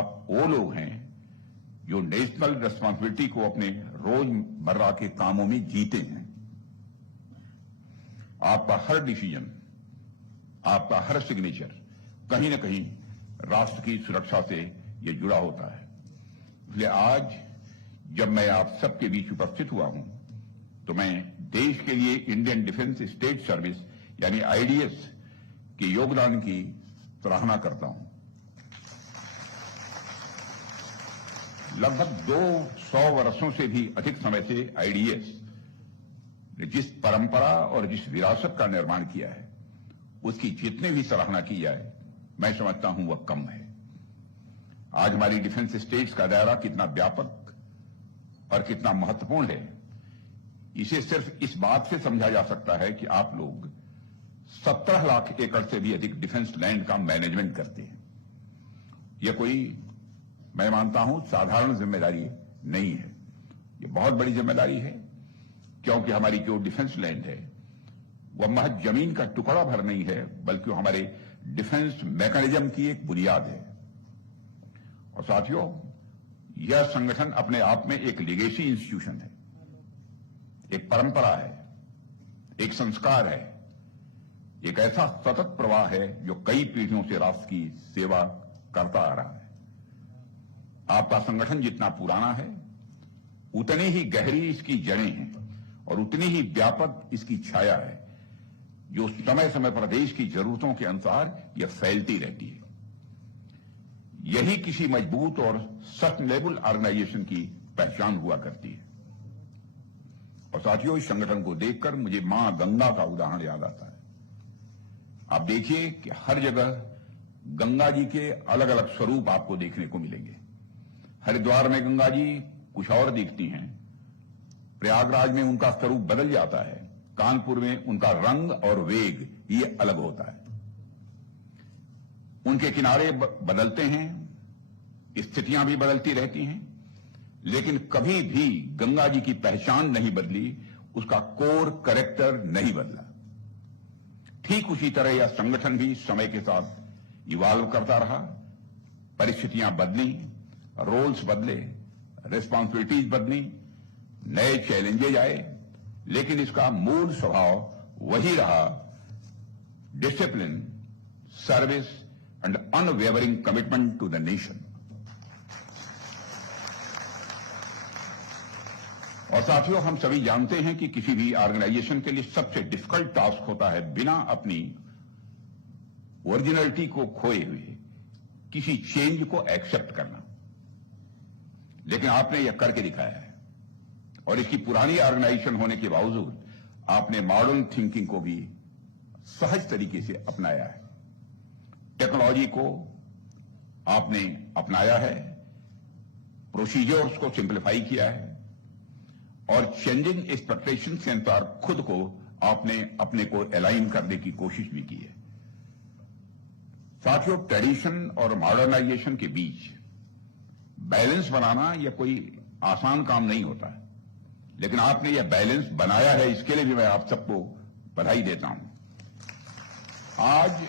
आप वो लोग हैं जो नेशनल रिस्पांसिबिलिटी को अपने रोजमर्रा के कामों में जीते हैं। आपका हर डिसीजन, आपका हर सिग्नेचर कहीं न कहीं राष्ट्र की सुरक्षा से ये जुड़ा होता है। इसलिए आज जब मैं आप सबके बीच उपस्थित हुआ हूं तो मैं देश के लिए इंडियन डिफेंस स्टेट सर्विस यानी आईडीएस के योगदान की सराहना करता हूं। लगभग 200 वर्षों से भी अधिक समय से आईडीएस ने जिस परंपरा और जिस विरासत का निर्माण किया है उसकी जितने भी सराहना की जाए मैं समझता हूं वह कम है। आज हमारी डिफेंस स्टेट्स का दायरा कितना व्यापक और कितना महत्वपूर्ण है, इसे सिर्फ इस बात से समझा जा सकता है कि आप लोग 17 लाख एकड़ से भी अधिक डिफेंस लैंड का मैनेजमेंट करते हैं। यह कोई, मैं मानता हूं, साधारण जिम्मेदारी नहीं है। यह बहुत बड़ी जिम्मेदारी है, क्योंकि हमारी जो डिफेंस लैंड है वह महज जमीन का टुकड़ा भर नहीं है, बल्कि हमारे डिफेंस मैकेनिज्म की एक बुनियाद है। और साथियों, यह संगठन अपने आप में एक लीगेसी इंस्टीट्यूशन है, एक परंपरा है, एक संस्कार है, एक ऐसा सतत प्रवाह है जो कई पीढ़ियों से राष्ट्र की सेवा करता आ रहा है। आपका संगठन जितना पुराना है उतनी ही गहरी इसकी जड़ें हैं और उतनी ही व्यापक इसकी छाया है, जो समय समय पर देश की जरूरतों के अनुसार यह फैलती रहती है। यही किसी मजबूत और सस्टेनेबल ऑर्गेनाइजेशन की पहचान हुआ करती है। और साथियों, इस संगठन को देखकर मुझे मां गंगा का उदाहरण याद आता है। आप देखिए कि हर जगह गंगा जी के अलग अलग स्वरूप आपको देखने को मिलेंगे। हरिद्वार में गंगा जी कुछ और दिखती हैं, प्रयागराज में उनका स्वरूप बदल जाता है, कानपुर में उनका रंग और वेग ये अलग होता है। उनके किनारे बदलते हैं, स्थितियां भी बदलती रहती हैं, लेकिन कभी भी गंगा जी की पहचान नहीं बदली, उसका कोर कैरेक्टर नहीं बदला। ठीक उसी तरह यह संगठन भी समय के साथ इवॉल्व करता रहा। परिस्थितियां बदली, रोल्स बदले, रिस्पांसिबिलिटीज बदली, नए चैलेंजेज आए, लेकिन इसका मूल स्वभाव वही रहा, discipline, service and unwavering commitment to the nation. और साथियों, हम सभी जानते हैं कि किसी भी ऑर्गेनाइजेशन के लिए सबसे डिफिकल्ट टास्क होता है बिना अपनी ओरिजिनलिटी को खोए हुए किसी चेंज को एक्सेप्ट करना। लेकिन आपने यह करके दिखाया है और इसकी पुरानी ऑर्गेनाइजेशन होने के बावजूद आपने मॉडर्न थिंकिंग को भी सहज तरीके से अपनाया है। टेक्नोलॉजी को आपने अपनाया है, प्रोसीजर्स को सिंप्लीफाई किया है और चेंजिंग एक्सपेक्टेशन के अनुसार खुद को आपने अपने को अलाइन करने की कोशिश भी की है। साथियों, ट्रेडिशन और मॉडर्नाइजेशन के बीच बैलेंस बनाना यह कोई आसान काम नहीं होता है, लेकिन आपने यह बैलेंस बनाया है, इसके लिए भी मैं आप सबको बधाई देता हूं। आज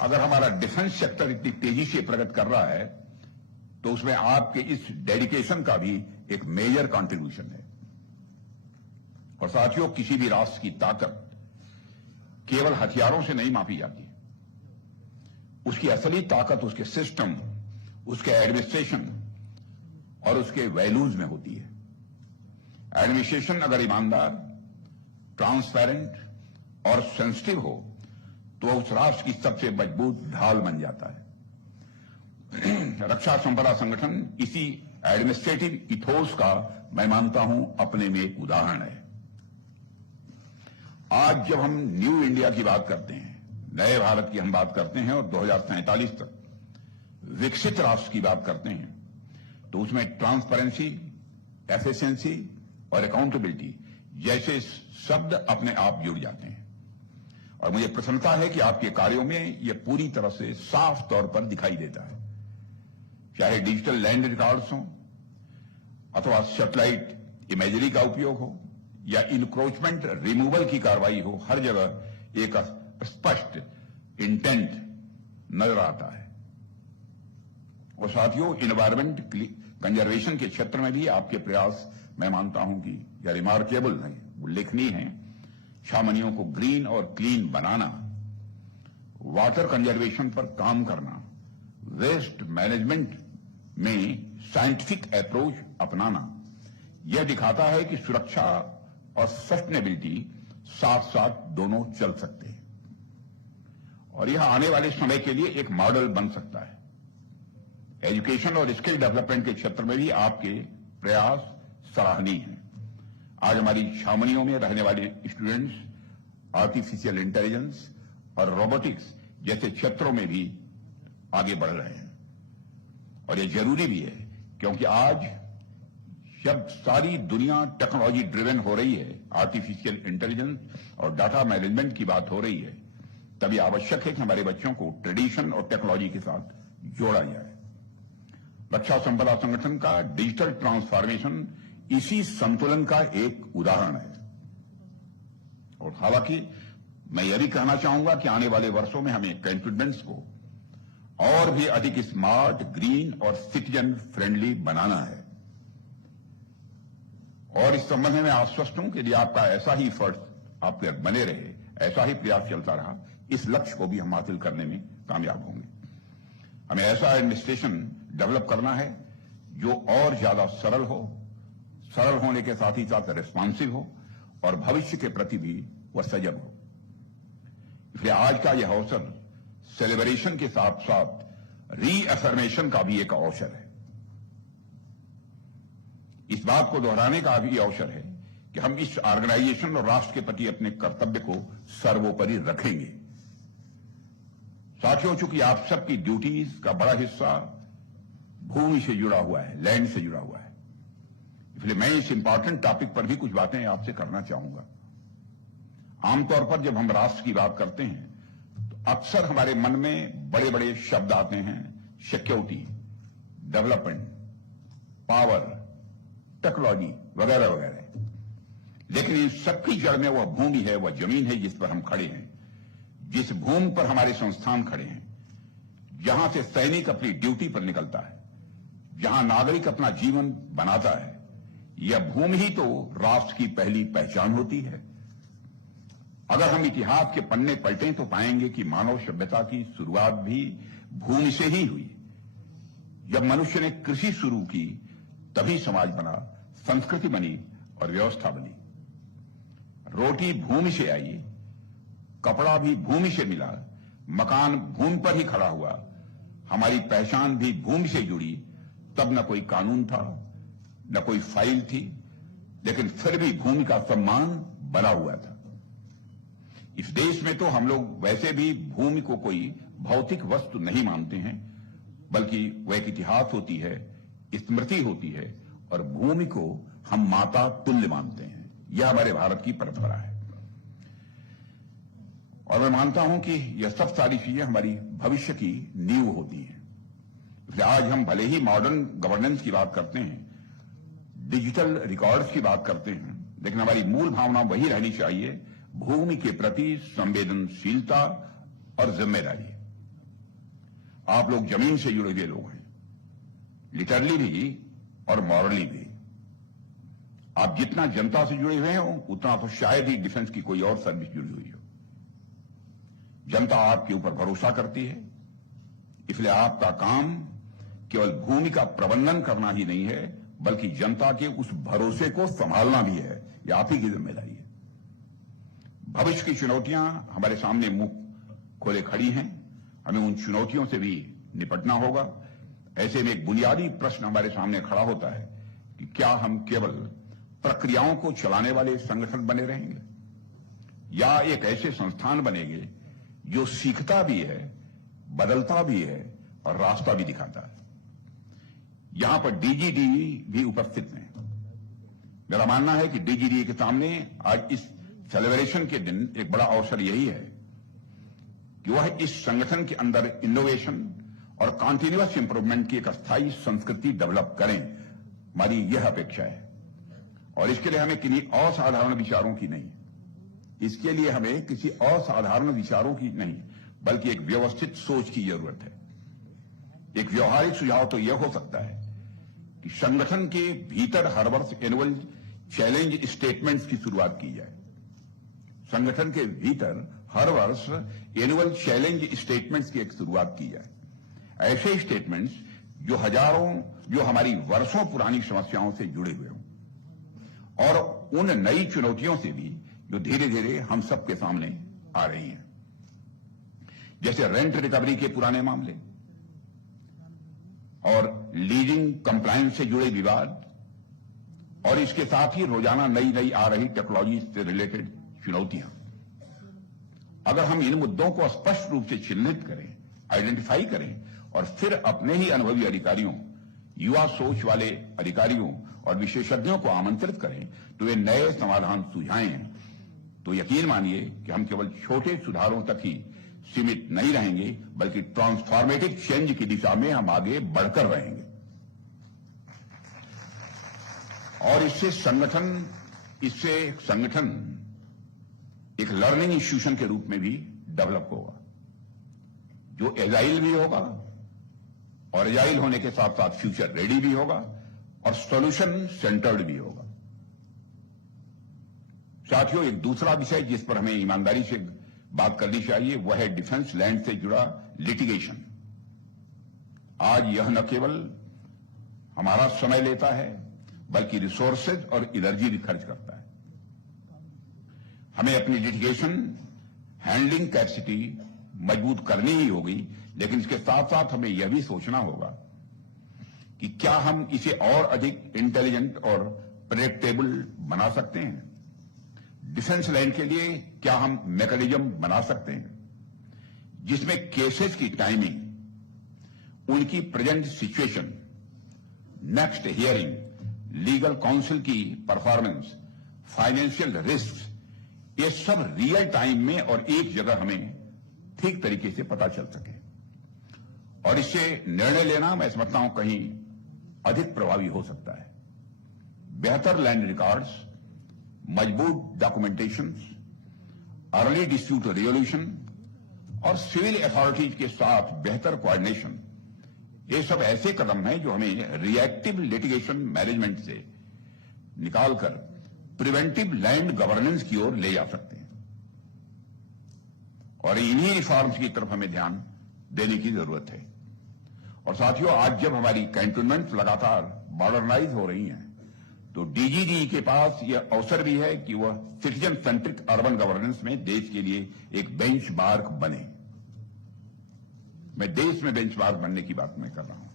अगर हमारा डिफेंस सेक्टर इतनी तेजी से प्रगति कर रहा है तो उसमें आपके इस डेडिकेशन का भी एक मेजर कंट्रीब्यूशन है। और साथियों, किसी भी राष्ट्र की ताकत केवल हथियारों से नहीं मापी जाती। उसकी असली ताकत उसके सिस्टम, उसके एडमिनिस्ट्रेशन और उसके वैल्यूज में होती है। एडमिनिस्ट्रेशन अगर ईमानदार, ट्रांसपेरेंट और सेंसिटिव हो तो उस राष्ट्र की सबसे मजबूत ढाल बन जाता है। रक्षा संपदा संगठन इसी एडमिनिस्ट्रेटिव इथोस का मैं मानता हूं अपने में एक उदाहरण है। आज जब हम न्यू इंडिया की बात करते हैं, नए भारत की हम बात करते हैं और 2047 तक विकसित राष्ट्र की बात करते हैं, तो उसमें ट्रांसपेरेंसी, एफिशिएंसी और अकाउंटेबिलिटी जैसे शब्द अपने आप जुड़ जाते हैं। और मुझे प्रसन्नता है कि आपके कार्यों में यह पूरी तरह से साफ तौर पर दिखाई देता है। चाहे डिजिटल लैंड रिकॉर्ड्स हों अथवा सैटेलाइट इमेजरी का उपयोग हो या इनक्रोचमेंट रिमूवल की कार्रवाई हो, हर जगह एक स्पष्ट इंटेंट नजर आता है। और साथियों, इन्वायरमेंट कंजर्वेशन के क्षेत्र में भी आपके प्रयास मैं मानता हूं कि यह रिमार्केबल है, उल्लेखनीय है। छावनियों को ग्रीन और क्लीन बनाना, वाटर कंजर्वेशन पर काम करना, वेस्ट मैनेजमेंट में साइंटिफिक अप्रोच अपनाना, यह दिखाता है कि सुरक्षा और सस्टेनेबिलिटी साथ साथ दोनों चल सकते हैं और यह आने वाले समय के लिए एक मॉडल बन सकता है। एजुकेशन और स्किल डेवलपमेंट के क्षेत्र में भी आपके प्रयास सराहनीय हैं। आज हमारी छावनियों में रहने वाले स्टूडेंट्स आर्टिफिशियल इंटेलिजेंस और रोबोटिक्स जैसे क्षेत्रों में भी आगे बढ़ रहे हैं और यह जरूरी भी है, क्योंकि आज जब सारी दुनिया टेक्नोलॉजी ड्रिवन हो रही है, आर्टिफिशियल इंटेलिजेंस और डाटा मैनेजमेंट की बात हो रही है, तभी आवश्यक है कि हमारे बच्चों को ट्रेडिशन और टेक्नोलॉजी के साथ जोड़ा जाए। रक्षा संपदा संगठन का डिजिटल ट्रांसफॉर्मेशन इसी संतुलन का एक उदाहरण है। और हालांकि मैं यह भी कहना चाहूंगा कि आने वाले वर्षों में हमें कंस्टिट्यूएंट्स को और भी अधिक स्मार्ट, ग्रीन और सिटीजन फ्रेंडली बनाना है। और इस संबंध में मैं आश्वस्त हूं कि यदि आपका ऐसा ही एफर्ट आपके बने रहे, ऐसा ही प्रयास चलता रहा, इस लक्ष्य को भी हम हासिल करने में कामयाब होंगे। हमें ऐसा एडमिनिस्ट्रेशन डेवलप करना है जो और ज्यादा सरल हो, सरल होने के साथ ही साथ रिस्पॉन्सिव हो और भविष्य के प्रति भी वह सजग हो। इसलिए आज का यह अवसर सेलिब्रेशन के साथ साथ रीअफर्मेशन का भी एक अवसर है। इस बात को दोहराने का भी अवसर है कि हम इस ऑर्गेनाइजेशन और राष्ट्र के प्रति अपने कर्तव्य को सर्वोपरि रखेंगे। साथियों, चूंकि आप सबकी ड्यूटीज का बड़ा हिस्सा भूमि से जुड़ा हुआ है, लैंड से जुड़ा हुआ है, इसलिए मैं इस इंपॉर्टेंट टॉपिक पर भी कुछ बातें आपसे करना चाहूंगा। आमतौर पर जब हम राष्ट्र की बात करते हैं तो अक्सर हमारे मन में बड़े बड़े शब्द आते हैं, सिक्योरिटी, डेवलपमेंट, पावर, टेक्नोलॉजी वगैरह वगैरह। लेकिन इन सबकी जड़ में वह भूमि है, वह जमीन है जिस पर हम खड़े हैं, जिस भूमि पर हमारे संस्थान खड़े हैं, जहां से सैनिक अपनी ड्यूटी पर निकलता है, जहां नागरिक अपना जीवन बनाता है। यह भूमि ही तो राष्ट्र की पहली पहचान होती है। अगर हम इतिहास के पन्ने पलटें तो पाएंगे कि मानव सभ्यता की शुरुआत भी भूमि से ही हुई। जब मनुष्य ने कृषि शुरू की तभी समाज बना, संस्कृति बनी और व्यवस्था बनी। रोटी भूमि से आई, कपड़ा भी भूमि से मिला, मकान भूमि पर ही खड़ा हुआ, हमारी पहचान भी भूमि से जुड़ी। तब न कोई कानून था, न कोई फाइल थी, लेकिन फिर भी भूमि का सम्मान बना हुआ था। इस देश में तो हम लोग वैसे भी भूमि को कोई भौतिक वस्तु नहीं मानते हैं, बल्कि वह एक इतिहास होती है, स्मृति होती है और भूमि को हम माता तुल्य मानते हैं। यह हमारे भारत की परंपरा है और मैं मानता हूं कि यह सब सारी चीजें हमारी भविष्य की नींव होती हैं। इसलिए आज हम भले ही मॉडर्न गवर्नेंस की बात करते हैं, डिजिटल रिकॉर्ड्स की बात करते हैं, लेकिन हमारी मूल भावना वही रहनी चाहिए, भूमि के प्रति संवेदनशीलता और जिम्मेदारी। आप लोग जमीन से जुड़े हुए लोग हैं, लिटरली भी और मॉरली भी। आप जितना जनता से जुड़े हुए हो उतना तो शायद ही डिफेंस की कोई और सर्विस जुड़ी हुई हो। जनता आपके ऊपर भरोसा करती है, इसलिए आपका काम केवल भूमि का प्रबंधन करना ही नहीं है, बल्कि जनता के उस भरोसे को संभालना भी है। यह आप ही की जिम्मेदारी है। भविष्य की चुनौतियां हमारे सामने मुंह खोले खड़ी हैं, हमें उन चुनौतियों से भी निपटना होगा। ऐसे में एक बुनियादी प्रश्न हमारे सामने खड़ा होता है कि क्या हम केवल प्रक्रियाओं को चलाने वाले संगठन बने रहेंगे या एक ऐसे संस्थान बनेंगे जो सीखता भी है, बदलता भी है और रास्ता भी दिखाता है। यहां पर डीजीडी भी उपस्थित हैं। मेरा मानना है कि डीजीडी के सामने आज इस सेलिब्रेशन के दिन एक बड़ा अवसर यही है कि वह इस संगठन के अंदर इनोवेशन और कॉन्टिन्यूअस इंप्रूवमेंट की एक अस्थायी संस्कृति डेवलप करें। हमारी यह अपेक्षा है और इसके लिए हमें किन्हीं असाधारण विचारों की नहीं, इसके लिए हमें किसी असाधारण विचारों की नहीं, बल्कि एक व्यवस्थित सोच की जरूरत है। एक व्यवहारिक सुझाव तो यह हो सकता है कि संगठन के भीतर हर वर्ष एनुअल चैलेंज स्टेटमेंट्स की शुरुआत की जाए। संगठन के भीतर हर वर्ष एनुअल चैलेंज स्टेटमेंट्स की एक शुरुआत की जाए। ऐसे स्टेटमेंट्स जो हमारी वर्षों पुरानी समस्याओं से जुड़े हुए हों और उन नई चुनौतियों से भी जो धीरे धीरे हम सबके सामने आ रही हैं, जैसे रेंट रिकवरी के पुराने मामले और लीजिंग कंप्लायंस से जुड़े विवाद और इसके साथ ही रोजाना नई आ रही टेक्नोलॉजी से रिलेटेड चुनौतियां। अगर हम इन मुद्दों को स्पष्ट रूप से चिन्हित करें, आइडेंटिफाई करें और फिर अपने ही अनुभवी अधिकारियों, युवा सोच वाले अधिकारियों और विशेषज्ञों को आमंत्रित करें तो वे नए समाधान सुझाएं, तो यकीन मानिए कि हम केवल छोटे सुधारों तक ही सीमित नहीं रहेंगे, बल्कि ट्रांसफॉर्मेटिव चेंज की दिशा में हम आगे बढ़कर रहेंगे। और इससे संगठन एक लर्निंग इंस्टीट्यूशन के रूप में भी डेवलप होगा, जो एजाइल भी होगा और एजाइल होने के साथ साथ फ्यूचर रेडी भी होगा और सॉल्यूशन सेंटर्ड भी होगा। साथियों, एक दूसरा विषय जिस पर हमें ईमानदारी से बात करनी चाहिए वह है डिफेंस लैंड से जुड़ा लिटिगेशन। आज यह न केवल हमारा समय लेता है बल्कि रिसोर्सेज और एनर्जी भी खर्च करता है। हमें अपनी लिटिगेशन हैंडलिंग कैपेसिटी मजबूत करनी ही होगी, लेकिन इसके साथ साथ हमें यह भी सोचना होगा कि क्या हम इसे और अधिक इंटेलिजेंट और प्रेडिक्टेबल बना सकते हैं। डिफेंस लाइन के लिए क्या हम मैकेनिज्म बना सकते हैं जिसमें केसेस की टाइमिंग, उनकी present situation, next hearing, legal council की परफॉर्मेंस, फाइनेंशियल रिस्क, ये सब रियल टाइम में और एक जगह हमें ठीक तरीके से पता चल सके और इससे निर्णय लेना मैं समझता हूं कहीं अधिक प्रभावी हो सकता है। बेहतर लैंड रिकॉर्ड्स, मजबूत डॉक्यूमेंटेशन, अर्ली डिस्प्यूट रेजोल्यूशन और सिविल अथॉरिटीज के साथ बेहतर कोऑर्डिनेशन, ये सब ऐसे कदम हैं जो हमें रिएक्टिव लिटिगेशन मैनेजमेंट से निकालकर प्रिवेंटिव लैंड गवर्नेंस की ओर ले जा सकते हैं और इन्हीं रिफॉर्म्स की तरफ हमें ध्यान देने की जरूरत है। और साथियों, आज जब हमारी कैंटोनमेंट लगातार मॉडर्नाइज हो रही हैं तो डीजीजी के पास यह अवसर भी है कि वह सिटीजन सेंट्रिक अर्बन गवर्नेंस में देश के लिए एक बेंचमार्क बने। मैं देश में बेंचमार्क बनने की बात मैं कर रहा हूं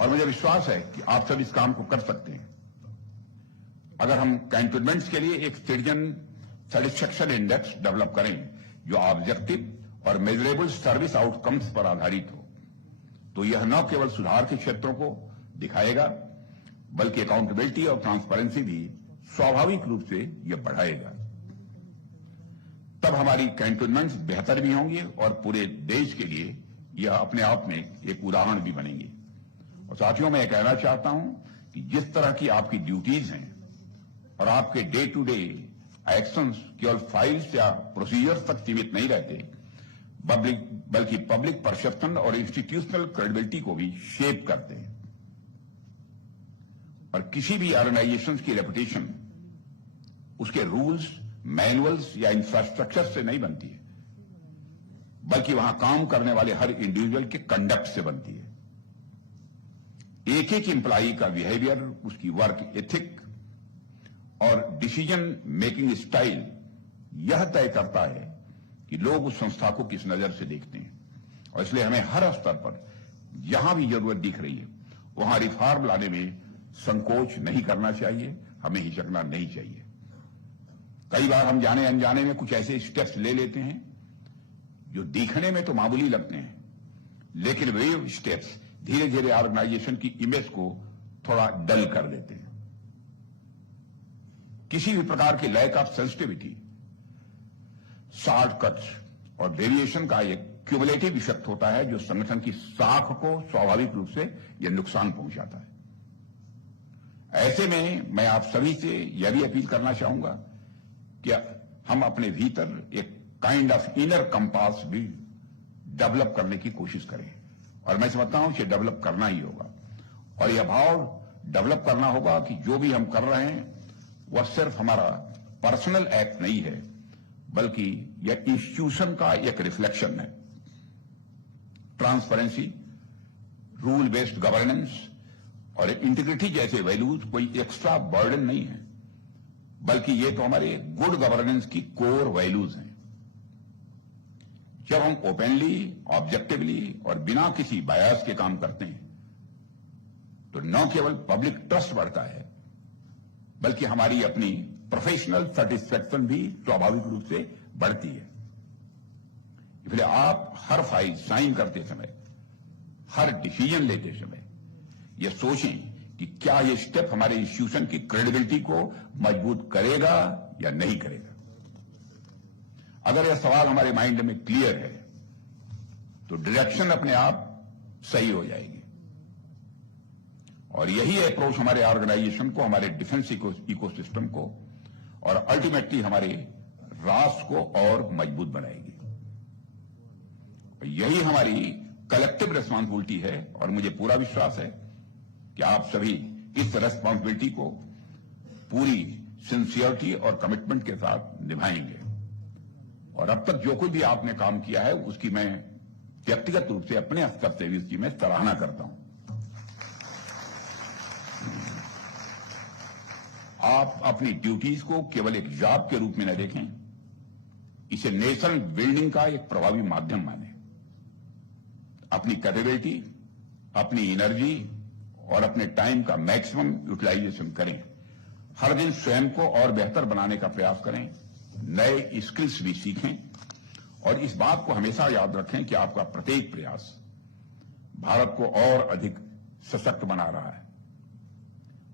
और मुझे विश्वास है कि आप सब इस काम को कर सकते हैं। अगर हम कैंटोनमेंट्स के लिए एक सिटीजन सेटिस्फैक्शन इंडेक्स डेवलप करें जो ऑब्जेक्टिव और मेजरेबल सर्विस आउटकम्स पर आधारित हो, तो यह न केवल सुधार के क्षेत्रों को दिखाएगा बल्कि अकाउंटेबिलिटी और ट्रांसपेरेंसी भी स्वाभाविक रूप से यह बढ़ाएगा। तब हमारी कैंटोनमेंट्स बेहतर भी होंगे और पूरे देश के लिए यह अपने आप में एक उदाहरण भी बनेंगे। और साथियों, मैं कहना चाहता हूं कि जिस तरह की आपकी ड्यूटीज हैं और आपके डे टू डे एक्शंस केवल फाइल्स या प्रोसीजर्स तक सीमित नहीं रहते, बल्कि पब्लिक परसेप्शन और इंस्टीट्यूशनल क्रेडिबिलिटी को भी शेप करते हैं। और किसी भी ऑर्गेनाइजेशन की रेपुटेशन उसके रूल्स, मैनुअल्स या इंफ्रास्ट्रक्चर से नहीं बनती है, बल्कि वहां काम करने वाले हर इंडिविजुअल के कंडक्ट से बनती है। एक एक एम्प्लॉई का बिहेवियर, उसकी वर्क एथिक और डिसीजन मेकिंग स्टाइल यह तय करता है कि लोग उस संस्था को किस नजर से देखते हैं। और इसलिए हमें हर स्तर पर जहां भी जरूरत दिख रही है वहां रिफॉर्म लाने में संकोच नहीं करना चाहिए, हमें हिचकना नहीं चाहिए। कई बार हम जाने अनजाने में कुछ ऐसे स्टेप्स ले लेते हैं जो दिखने में तो मामूली लगते हैं, लेकिन वे स्टेप्स धीरे धीरे ऑर्गेनाइजेशन की इमेज को थोड़ा डल कर देते हैं। किसी भी प्रकार की लैक ऑफ सेंसिटिविटी, शॉर्टकट्स और वेरिएशन का एक क्यूमुलेटिव इफेक्ट होता है जो संगठन की साख को स्वाभाविक रूप से यह नुकसान पहुंचाता है। ऐसे में मैं आप सभी से यह भी अपील करना चाहूंगा कि हम अपने भीतर एक काइंड ऑफ इनर कंपास भी डेवलप करने की कोशिश करें। और मैं समझता हूं कि डेवलप करना ही होगा, और यह भाव डेवलप करना होगा कि जो भी हम कर रहे हैं वह सिर्फ हमारा पर्सनल एक्ट नहीं है, बल्कि यह इंस्टीट्यूशन का एक रिफ्लेक्शन है। ट्रांसपेरेंसी, रूल बेस्ड गवर्नेंस और इंटीग्रिटी जैसे वैल्यूज कोई एक्स्ट्रा बर्डन नहीं है, बल्कि ये तो हमारे गुड गवर्नेंस की कोर वैल्यूज हैं। जब हम ओपनली, ऑब्जेक्टिवली और बिना किसी बायस के काम करते हैं तो न केवल पब्लिक ट्रस्ट बढ़ता है, बल्कि हमारी अपनी प्रोफेशनल सेटिस्फैक्शन भी स्वाभाविक रूप से बढ़ती है। इसलिए आप हर फाइल साइन करते समय, हर डिसीजन लेते समय यह सोचें कि क्या यह स्टेप हमारे इंस्टीट्यूशन की क्रेडिबिलिटी को मजबूत करेगा या नहीं करेगा। अगर यह सवाल हमारे माइंड में क्लियर है तो डायरेक्शन अपने आप सही हो जाएगी, और यही अप्रोच हमारे ऑर्गेनाइजेशन को, हमारे डिफेंस इकोसिस्टम को और अल्टीमेटली हमारे राष्ट्र को और मजबूत बनाएगी। यही हमारी कलेक्टिव रिस्पांसिबिलिटी है, और मुझे पूरा विश्वास है कि आप सभी इस रिस्पांसिबिलिटी को पूरी सिंसियरिटी और कमिटमेंट के साथ निभाएंगे। और अब तक जो कोई भी आपने काम किया है उसकी मैं व्यक्तिगत रूप से अपने स्तर से भी उसकी मैं सराहना करता हूं। आप अपनी ड्यूटीज को केवल एक जॉब के रूप में न देखें, इसे नेशन बिल्डिंग का एक प्रभावी माध्यम माने। अपनी कैपेबिलिटी, अपनी एनर्जी और अपने टाइम का मैक्सिमम यूटिलाइजेशन करें। हर दिन स्वयं को और बेहतर बनाने का प्रयास करें, नए स्किल्स भी सीखें, और इस बात को हमेशा याद रखें कि आपका प्रत्येक प्रयास भारत को और अधिक सशक्त बना रहा है।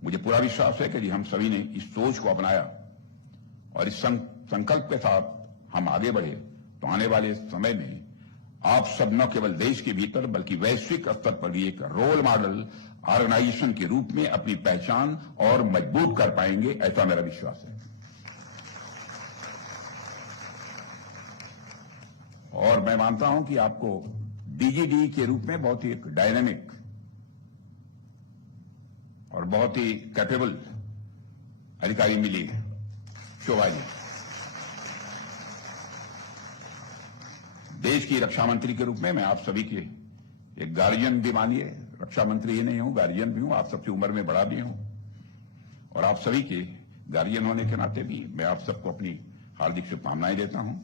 मुझे पूरा विश्वास है कि हम सभी ने इस सोच को अपनाया और इस संकल्प के साथ हम आगे बढ़े तो आने वाले समय में आप सब न केवल देश के भीतर बल्कि वैश्विक स्तर पर भी एक रोल मॉडल ऑर्गेनाइजेशन के रूप में अपनी पहचान और मजबूत कर पाएंगे, ऐसा मेरा विश्वास है। और मैं मानता हूं कि आपको डीजीडी के रूप में बहुत ही एक डायनेमिक और बहुत ही कैपेबल अधिकारी मिली है। शोभा जी, देश की रक्षा मंत्री के रूप में मैं आप सभी के एक गार्जियन भी मानिए, रक्षा मंत्री ही नहीं हूं, गार्जियन भी हूं, आप सबसे उम्र में बड़ा भी हूं, और आप सभी के गार्जियन होने के नाते भी मैं आप सबको अपनी हार्दिक शुभकामनाएं देता हूं।